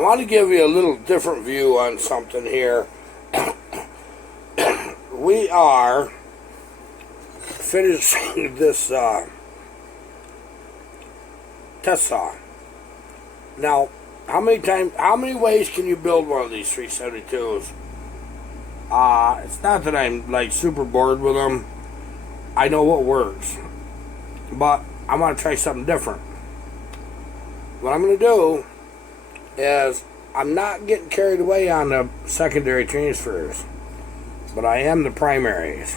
want to give you a little different view on something here. We are finishing this test saw. Now, how many ways can you build one of these 372s? It's not that I'm like super bored with them. I know what works, but I want to try something different. What I'm going to do is I'm not getting carried away on the secondary transfers, but I am the primaries,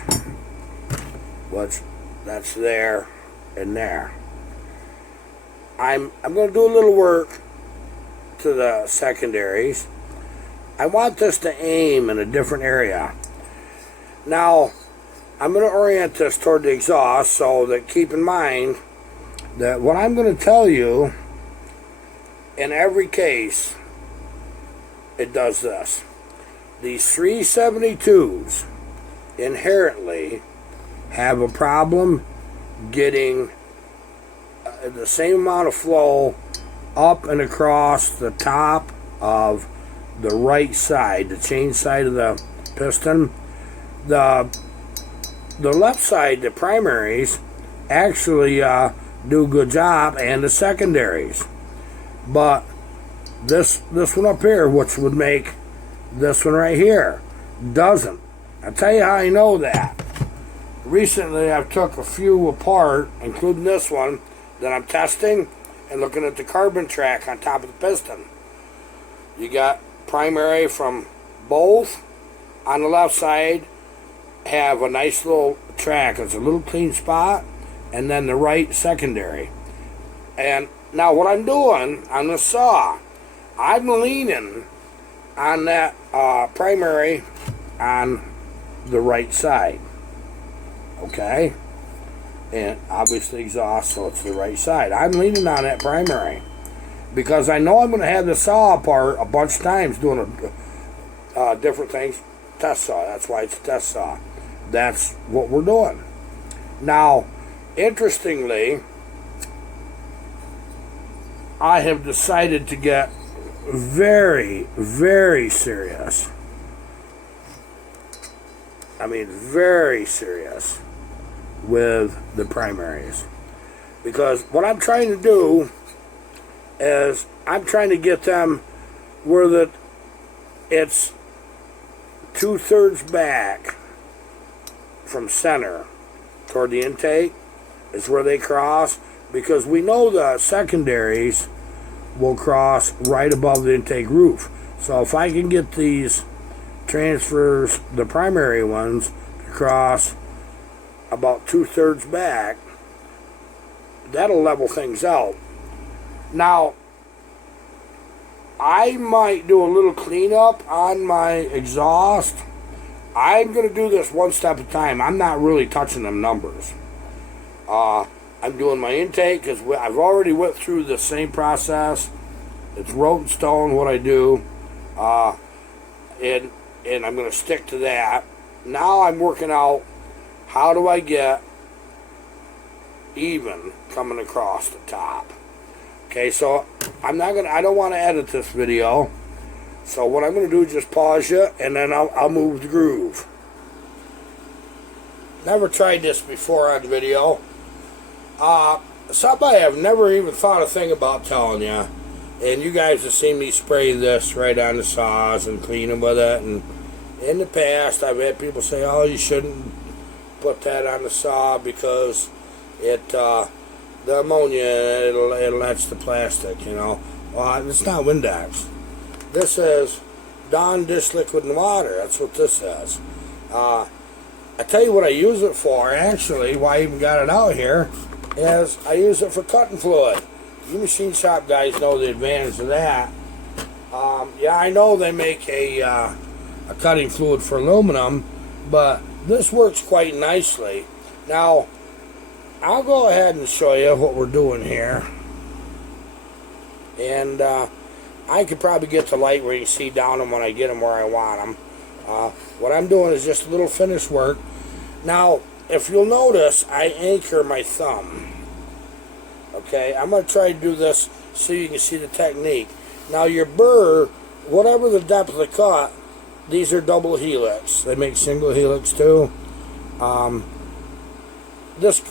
which that's there and there. I'm going to do a little work to the secondaries. I want this to aim in a different area. Now, I'm going to orient this toward the exhaust, so that keep in mind that what I'm going to tell you, in every case, it does this. These 372s inherently have a problem getting the same amount of flow up and across the top of the right side, the change side of the piston. The left side, the primaries, actually do a good job, and the secondaries. But this one up here, which would make this one right here, doesn't. I'll tell you how I know that. Recently, I've took a few apart, including this one, that I'm testing, and looking at the carbon track on top of the piston. You got primary from both. On the left side, have a nice little track. It's a little clean spot, and then the right secondary. And now what I'm doing on the saw, I'm leaning on that primary on the right side. Okay? And obviously exhaust, so it's the right side. I'm leaning on that primary because I know I'm going to have the saw apart a bunch of times doing different things. Test saw, that's why it's a test saw. That's what we're doing. Now, interestingly, I have decided to get very, very serious. I mean, very serious with the primaries. Because what I'm trying to do is I'm trying to get them where it's 2/3 back from center toward the intake is where they cross, because we know the secondaries will cross right above the intake roof. So if I can get these transfers, the primary ones, to cross about 2/3 back, that'll level things out. Now, I might do a little cleanup on my exhaust. I'm going to do this one step at a time. I'm not really touching them numbers. I'm doing my intake because I've already went through the same process. It's wrote in stone what I do. And I'm going to stick to that. Now I'm working out how do I get even coming across the top. Okay, so I don't want to edit this video. So what I'm going to do is just pause you, and then I'll move the groove. Never tried this before on video. Something I have never even thought a thing about telling you. And you guys have seen me spray this right on the saws and clean them with it. And in the past, I've had people say, "Oh, you shouldn't put that on the saw because the ammonia, it'll etch the plastic, you know." Well, it's not Windex. This is Dawn Dish Liquid and Water. That's what this is. I tell you what I use it for, actually, why I even got it out here, is I use it for cutting fluid. You machine shop guys know the advantage of that. Yeah, I know they make a cutting fluid for aluminum, but this works quite nicely. Now, I'll go ahead and show you what we're doing here. And I could probably get the light where you can see down them when I get them where I want them. What I'm doing is just a little finish work. Now, if you'll notice, I anchor my thumb. Okay, I'm going to try to do this so you can see the technique. Now your burr, whatever the depth of the cut, these are double helix. They make single helix too. This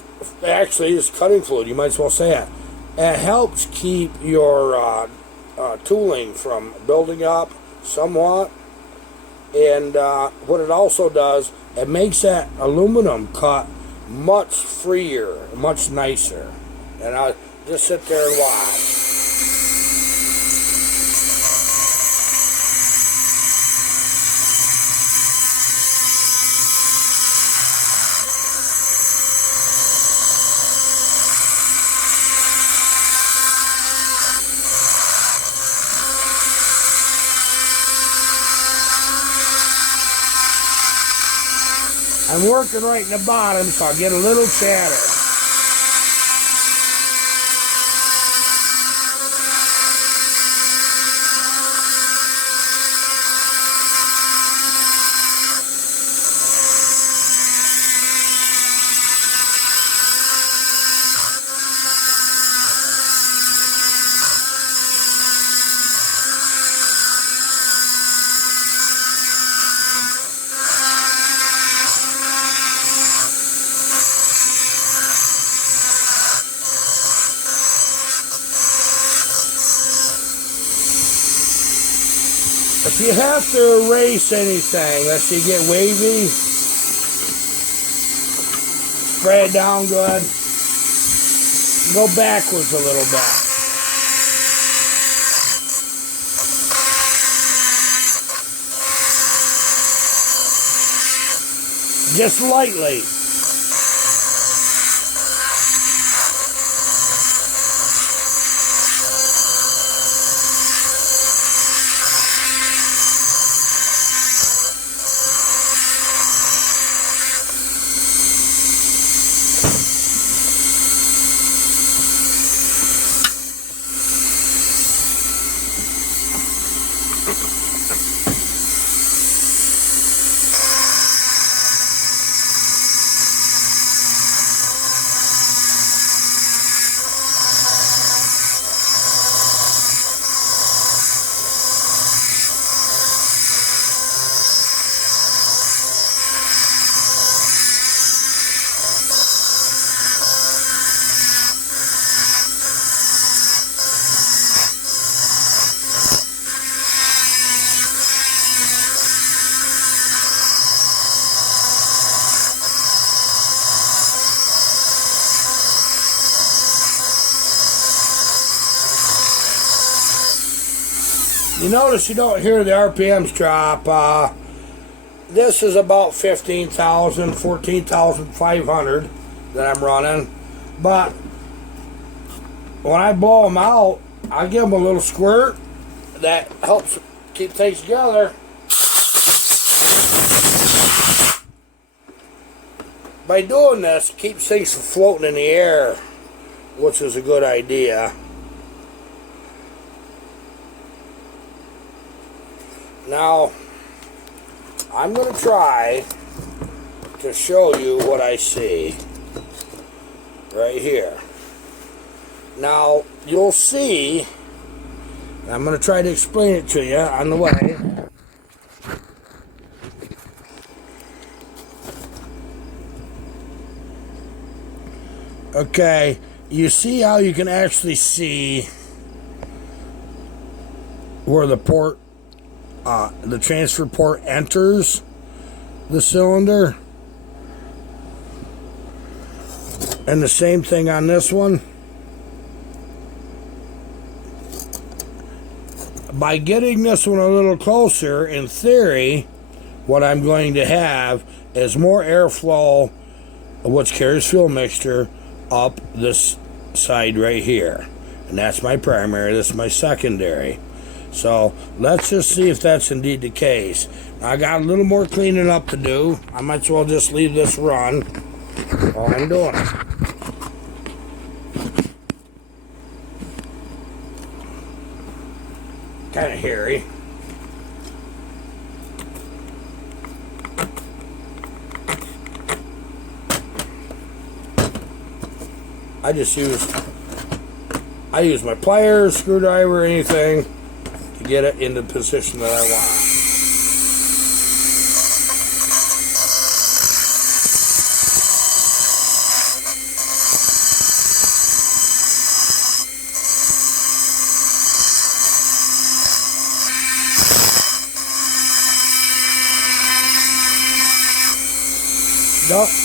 actually is cutting fluid. You might as well say it. It helps keep your tooling from building up somewhat. And what it also does, it makes that aluminum cut much freer, much nicer. And I'll just sit there and watch. I'm working right in the bottom, so I'll get a little chatter. If you have to erase anything, let's see, get wavy, spray it down good, go backwards a little bit. Just lightly. You notice you don't hear the RPMs drop. This is about 15,000, 14,500 that I'm running. But when I blow them out, I give them a little squirt that helps keep things together. By doing this, it keeps things from floating in the air, which is a good idea. Now, I'm going to try to show you what I see right here. Now, you'll see, I'm going to try to explain it to you on the way. Okay, you see how you can actually see where the port, the transfer port enters the cylinder, and the same thing on this one. By getting this one a little closer, in theory, what I'm going to have is more airflow, which carries fuel mixture, up this side right here. And that's my primary, this is my secondary. So let's just see if that's indeed the case. I got a little more cleaning up to do. I might as well just leave this run while I'm doing it. Kind of hairy. I use my pliers, screwdriver, anything. to get it in the position that I want.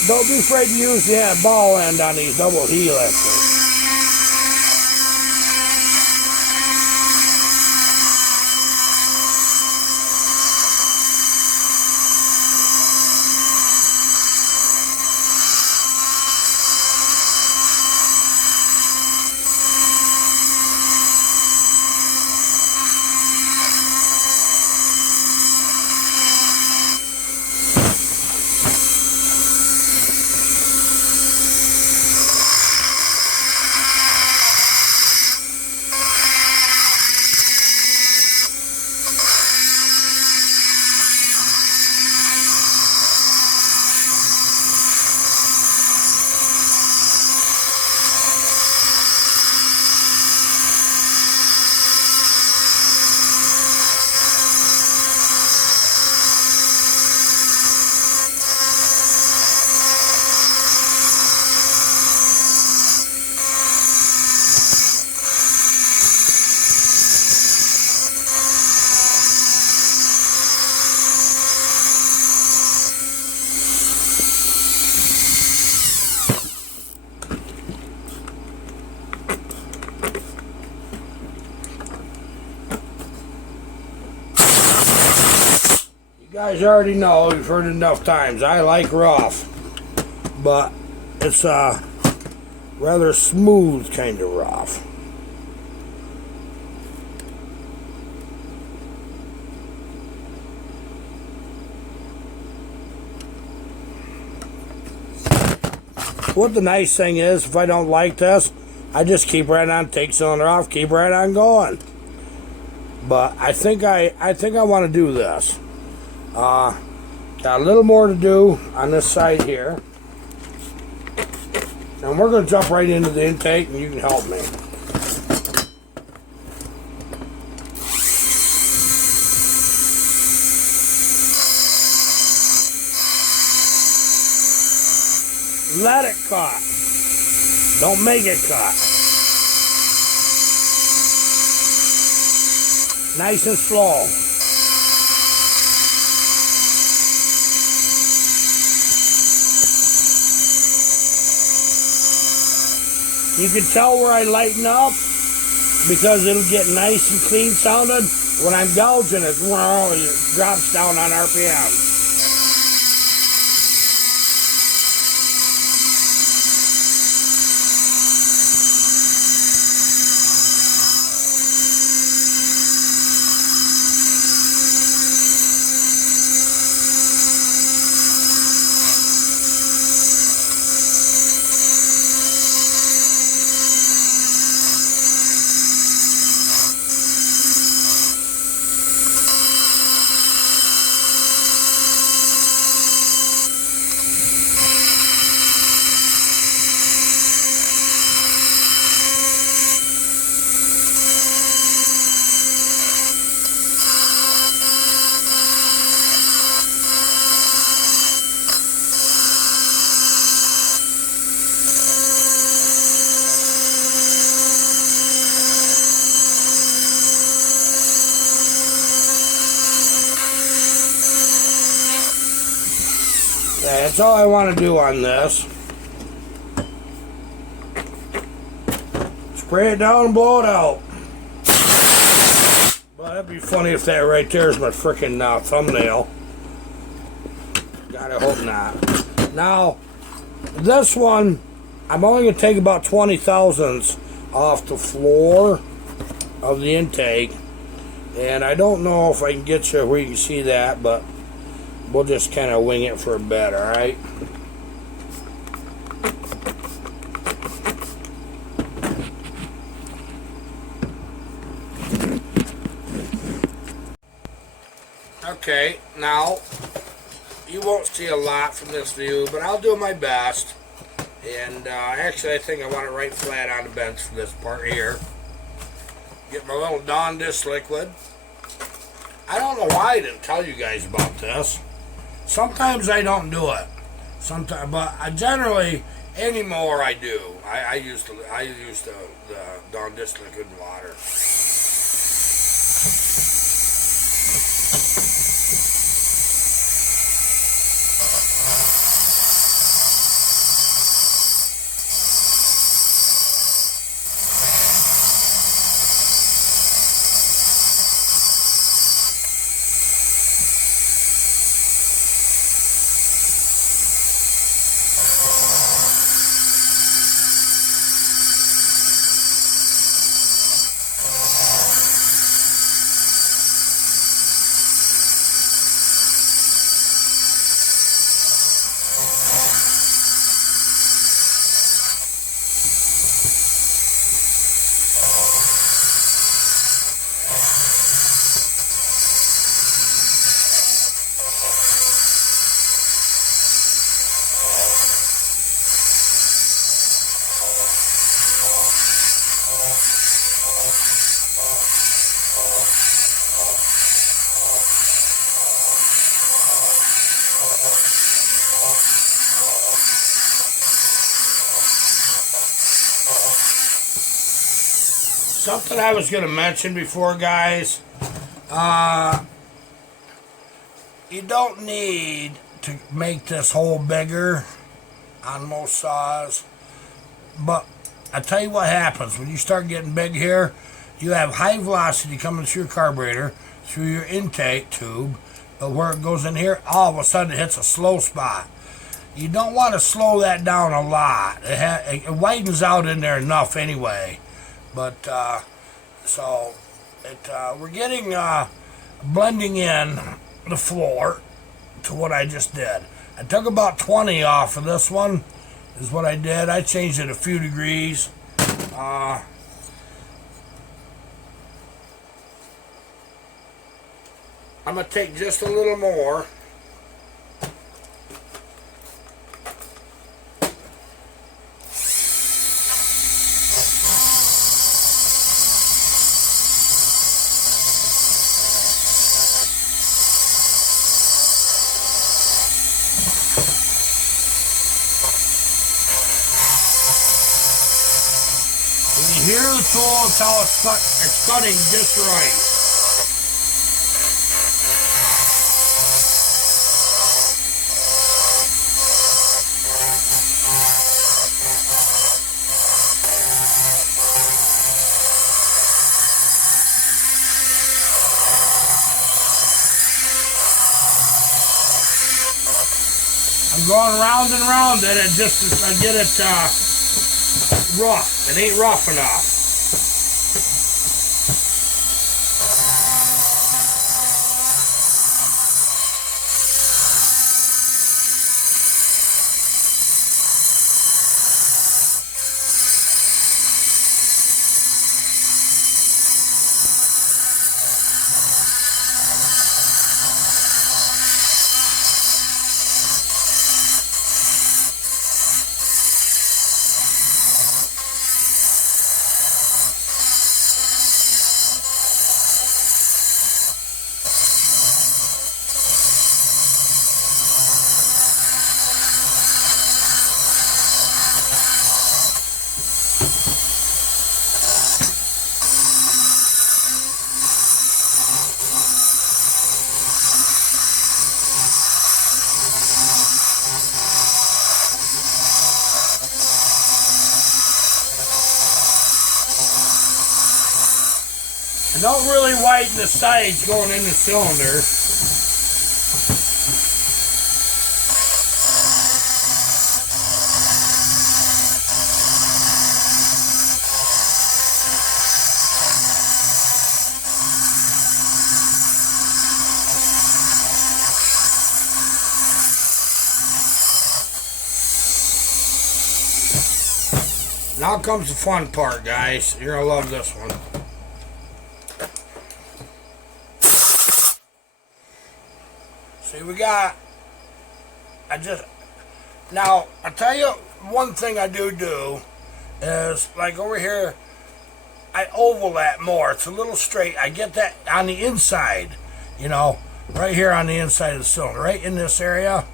Don't be afraid to use the ball end on these double helices. You guys already know, you've heard it enough times, I like rough, but it's a rather smooth kind of rough. What the nice thing is, if I don't like this, I just keep right on, take cylinder off, keep right on going. But I think I want to do this. Got a little more to do on this side here. And we're going to jump right into the intake, and you can help me. Let it cut. Don't make it cut. Nice and slow. You can tell where I lighten up because it'll get nice and clean sounding. When I'm gouging it, it drops down on RPM. That's all I want to do on this. Spray it down and blow it out. Well, that'd be funny if that right there is my freaking thumbnail. God, I hope not. Now, this one, I'm only going to take about 20 thousandths off the floor of the intake. And I don't know if I can get you where you can see that, but we'll just kind of wing it for a bit, alright? Okay, now, you won't see a lot from this view, but I'll do my best. And actually, I think I want it right flat on the bench for this part here. Get my little Dawn Disc liquid. I don't know why I didn't tell you guys about this. Sometimes I don't do it. Sometimes, but I generally anymore I do. I use the long distance liquid water. Something I was going to mention before, guys. You don't need to make this hole bigger on most saws. But I tell you what happens when you start getting big here. You have high velocity coming through your carburetor, through your intake tube. But where it goes in here, all of a sudden it hits a slow spot. You don't want to slow that down a lot. It widens out in there enough anyway. But we're getting blending in the floor to what I just did. I took about 20 off of this one, is what I did. I changed it a few degrees. I'm going to take just a little more. Hear the tool, it's how it's cutting just right. I'm going round and round it and just I get it rough. It ain't rough enough. And don't really widen the sides going in the cylinder. Now comes the fun part, guys. You're gonna love this one. See, we got, now, I'll tell you one thing I do is, like over here, I oval that more. It's a little straight. I get that on the inside. you know, right here on the inside of the cylinder, right in this area.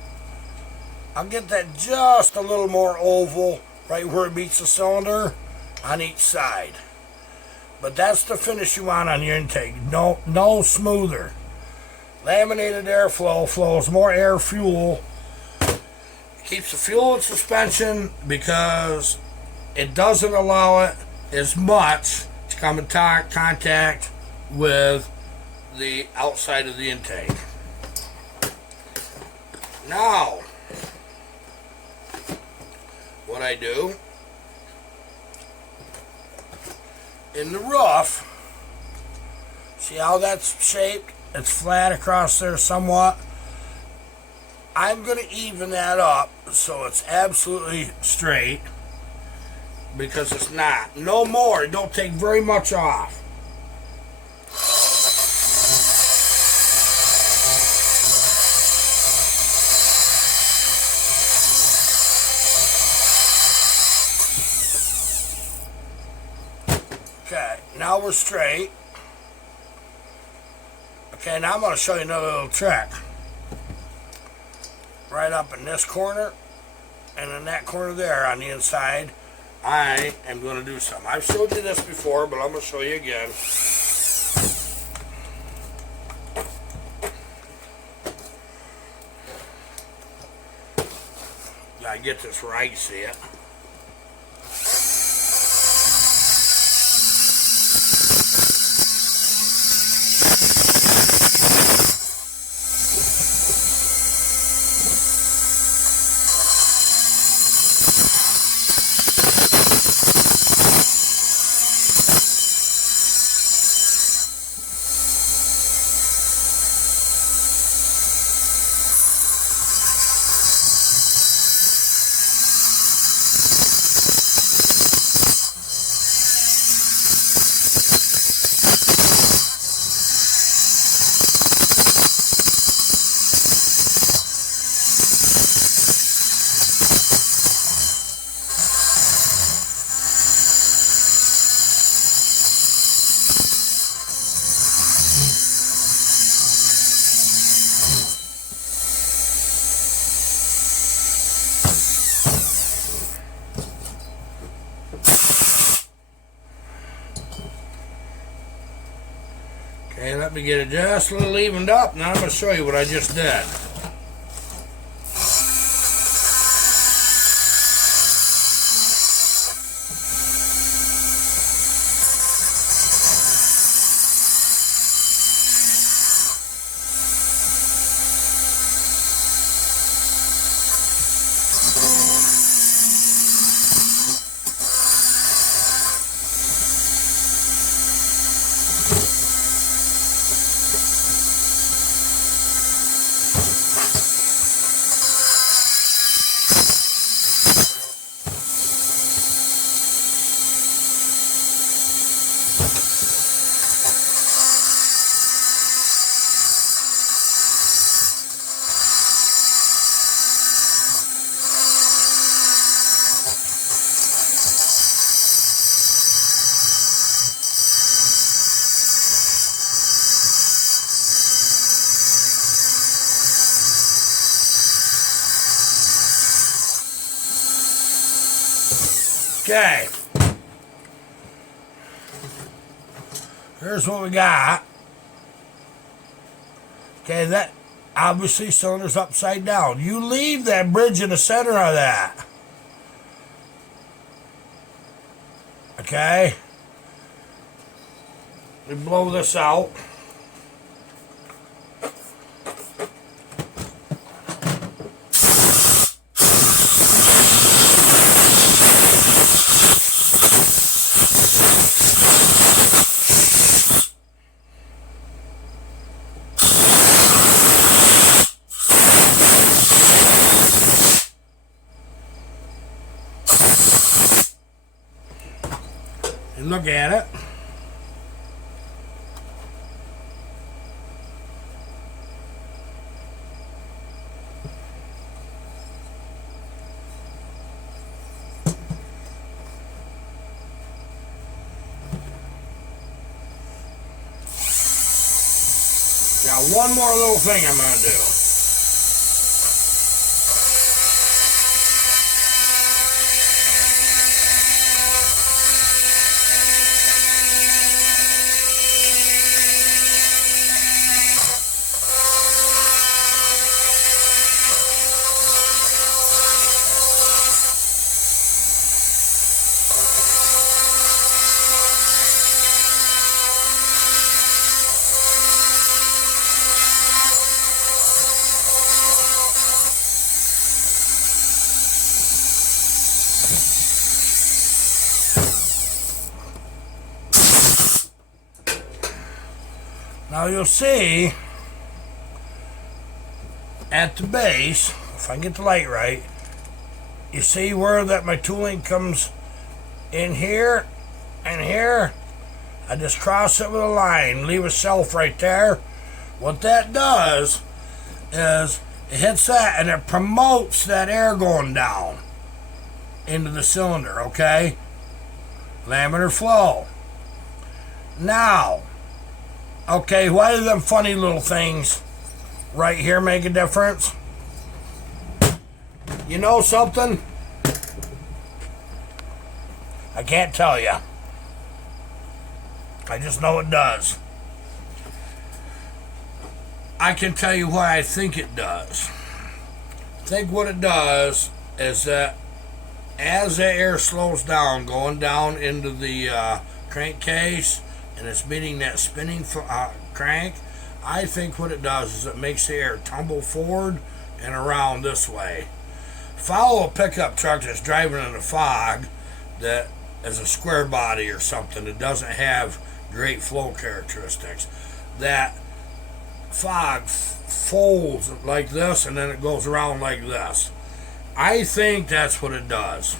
I'll get that just a little more oval right where it meets the cylinder on each side. But that's the finish you want on your intake. No smoother. Laminated airflow flows more air fuel. It keeps the fuel in suspension because it doesn't allow it as much to come in contact with the outside of the intake. Now, what I do in the roof, see how that's shaped? It's flat across there somewhat. I'm going to even that up so it's absolutely straight, because it's not. No more. Don't take very much off. Okay, now we're straight. Okay, now I'm going to show you another little trick. Right up in this corner and in that corner there on the inside, I am going to do something. I've showed you this before, but I'm going to show you again. Gotta get this where I can see it. Okay, let me get it just a little evened up. Now I'm going to show you what I just did. Okay. Here's what we got. Okay, that obviously cylinder's upside down. You leave that bridge in the center of that. Okay. We blow this out. And look at it. Got one more little thing I'm going to do. Now you'll see at the base, if I get the light right, you see where that my tooling comes in here and here. I just cross it with a line, leave a shelf right there. What that does is it hits that and it promotes that air going down into the cylinder, okay? Laminar flow. Now, okay, why do them funny little things right here make a difference? You know something? I can't tell you. I just know it does. I can tell you why I think it does. I think what it does is that as the air slows down, going down into the crankcase, and it's meeting that spinning crank, I think what it does is it makes the air tumble forward and around this way. Follow a pickup truck that's driving in a fog that is a square body or something that doesn't have great flow characteristics. That fog folds like this and then it goes around like this. I think that's what it does.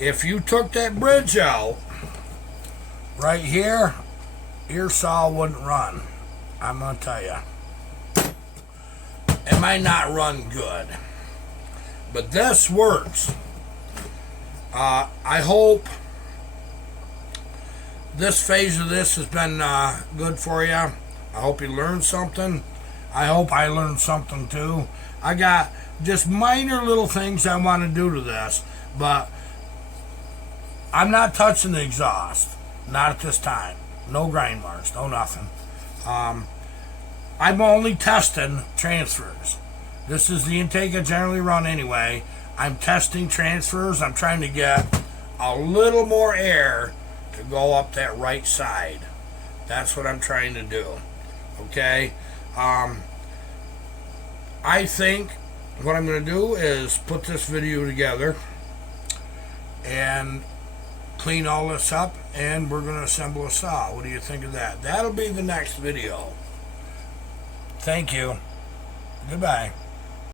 If you took that bridge out right here, your saw wouldn't run. I'm going to tell you. It might not run good. But this works. I hope this phase of this has been good for you. I hope you learned something. I hope I learned something too. I got just minor little things I want to do to this, but I'm not touching the exhaust. Not at this time. No grind marks, no nothing. I'm only testing transfers. This is the intake I generally run anyway. I'm testing transfers. I'm trying to get a little more air to go up that right side. That's what I'm trying to do. Okay? I think what I'm going to do is put this video together and clean all this up, and we're going to assemble a saw. What do you think of that? That'll be the next video. Thank you. Goodbye.